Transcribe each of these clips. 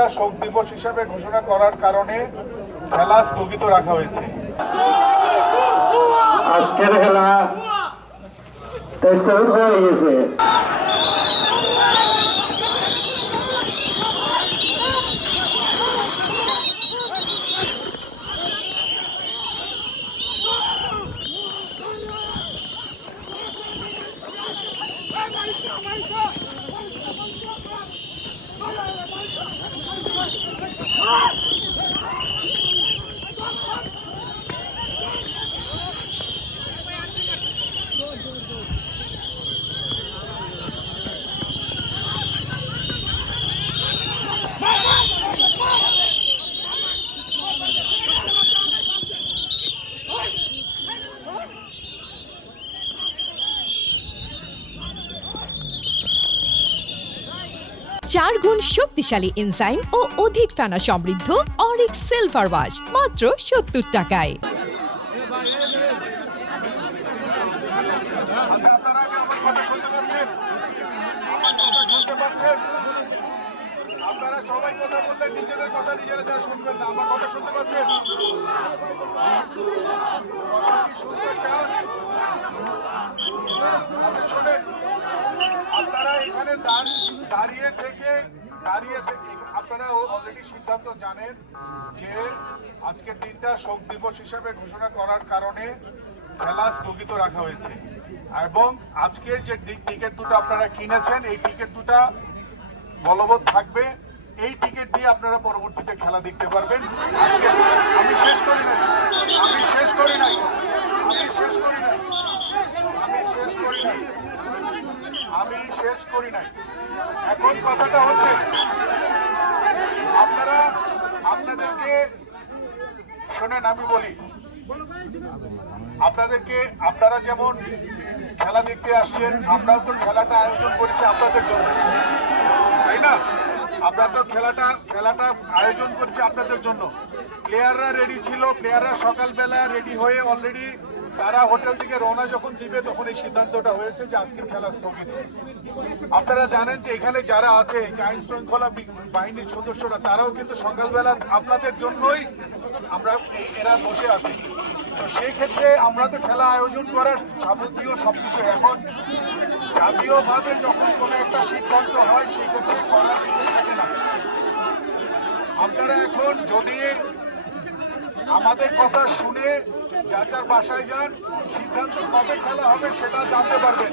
দিনটা শোক দিবস হিসাবে ঘোষণা করার কারণে খেলা স্থগিত রাখা হয়েছে। আজকের খেলা হয়ে গেছে চার গুণ শক্তিশালী এনজাইম ও অধিক ফেনা সমৃদ্ধ অরিক সিলভার ওয়াশ, মাত্র সত্তর টাকায়। আমার কথা শুনতে পাচ্ছেন আমার কথা শুনতে পাচ্ছেন আপনারা সবাই কথা বললে নিজেদের কথা নিজেরা যা শুনবেন না আমার কথা শুনতে পাচ্ছেন কথা কি শুনতে চান আপনি শোনেন আপনারা এখানে দাঁড়- দাঁড়িয়ে থেকে দাঁড়িয়ে থেকে আপনারা অলরেডি সিদ্ধান্ত জানেন যে আজকের দিনটা শোক দিবস হিসাবে ঘোষণা করার কারণে খেলা স্থগিত রাখা হয়েছে। এবং আজকের যে টিকিট দুটো আপনারা কিনেছেন, এই টিকিট দুটা বলবৎ থাকবে। এই টিকিট দিয়ে আপনারা পরবর্তীতে খেলা দেখতে পারবেন। আমি শেষ করি নাই। আমি শেষ করি নাই। আমি শেষ করি নাই। আমি শেষ করি নাই। আমি শেষ করি নাই। এখন কথাটা হচ্ছে আপনারা শোনেন, আমি বলি। আপনাদেরকে, আপনারা যেমন খেলা দেখতে আসছেন, আমরাও তো খেলাটা আয়োজন করেছি আপনাদের জন্য। তাই না? আমরা তো খেলাটা খেলাটা আয়োজন করছি আপনাদের জন্য। প্লেয়াররা রেডি ছিল, প্লেয়াররা সকালবেলা রেডি হয়ে অলরেডি তারা হোটেল থেকে রওনা যখন দিবে, তখন এই সিদ্ধান্তটা হয়েছে যে আজকের খেলা স্থগিত আপনারা জানেন যে এখানে যারা আছে আইন শৃঙ্খলা বাহিনীর সদস্যরা, তারাও কিন্তু সকালবেলা আপনাদের জন্যই আমরা এরা বসে আছি। তো সেই ক্ষেত্রে আমরা তো খেলা আয়োজন করার যাবতীয় সবকিছু এখন জাতীয়ভাবে যখন কোনো একটা সিদ্ধান্ত হয় সেই ক্ষেত্রে করার কিছু থাকে না। আপনারা এখন যদি আমাদের কথা শুনে যার যার বাসায় যান সিদ্ধান্ত কবে খেলা হবে সেটা জানতে পারবেন।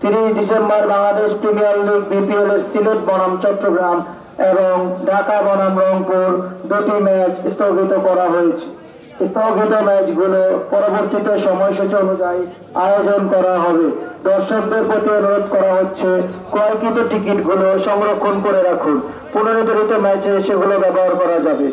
তিরিশ December Bangladesh premier league, BPL এর সিলেট, বনাম, চট্টগ্রাম এবং ঢাকা, বনাম, রংপুর দুটি ম্যাচ স্থগিত করা হয়েছে। স্থগিত ম্যাচগুলো পরবর্তীতে সময়সূচি অনুযায়ী আয়োজন করা হবে। দর্শকদের প্রতি অনুরোধ করা হচ্ছে, ক্রয়কৃত টিকিটগুলো সংরক্ষণ করে রাখুন। পুনর্নির্ধারিত ম্যাচে সেগুলো ব্যবহার করা যাবে।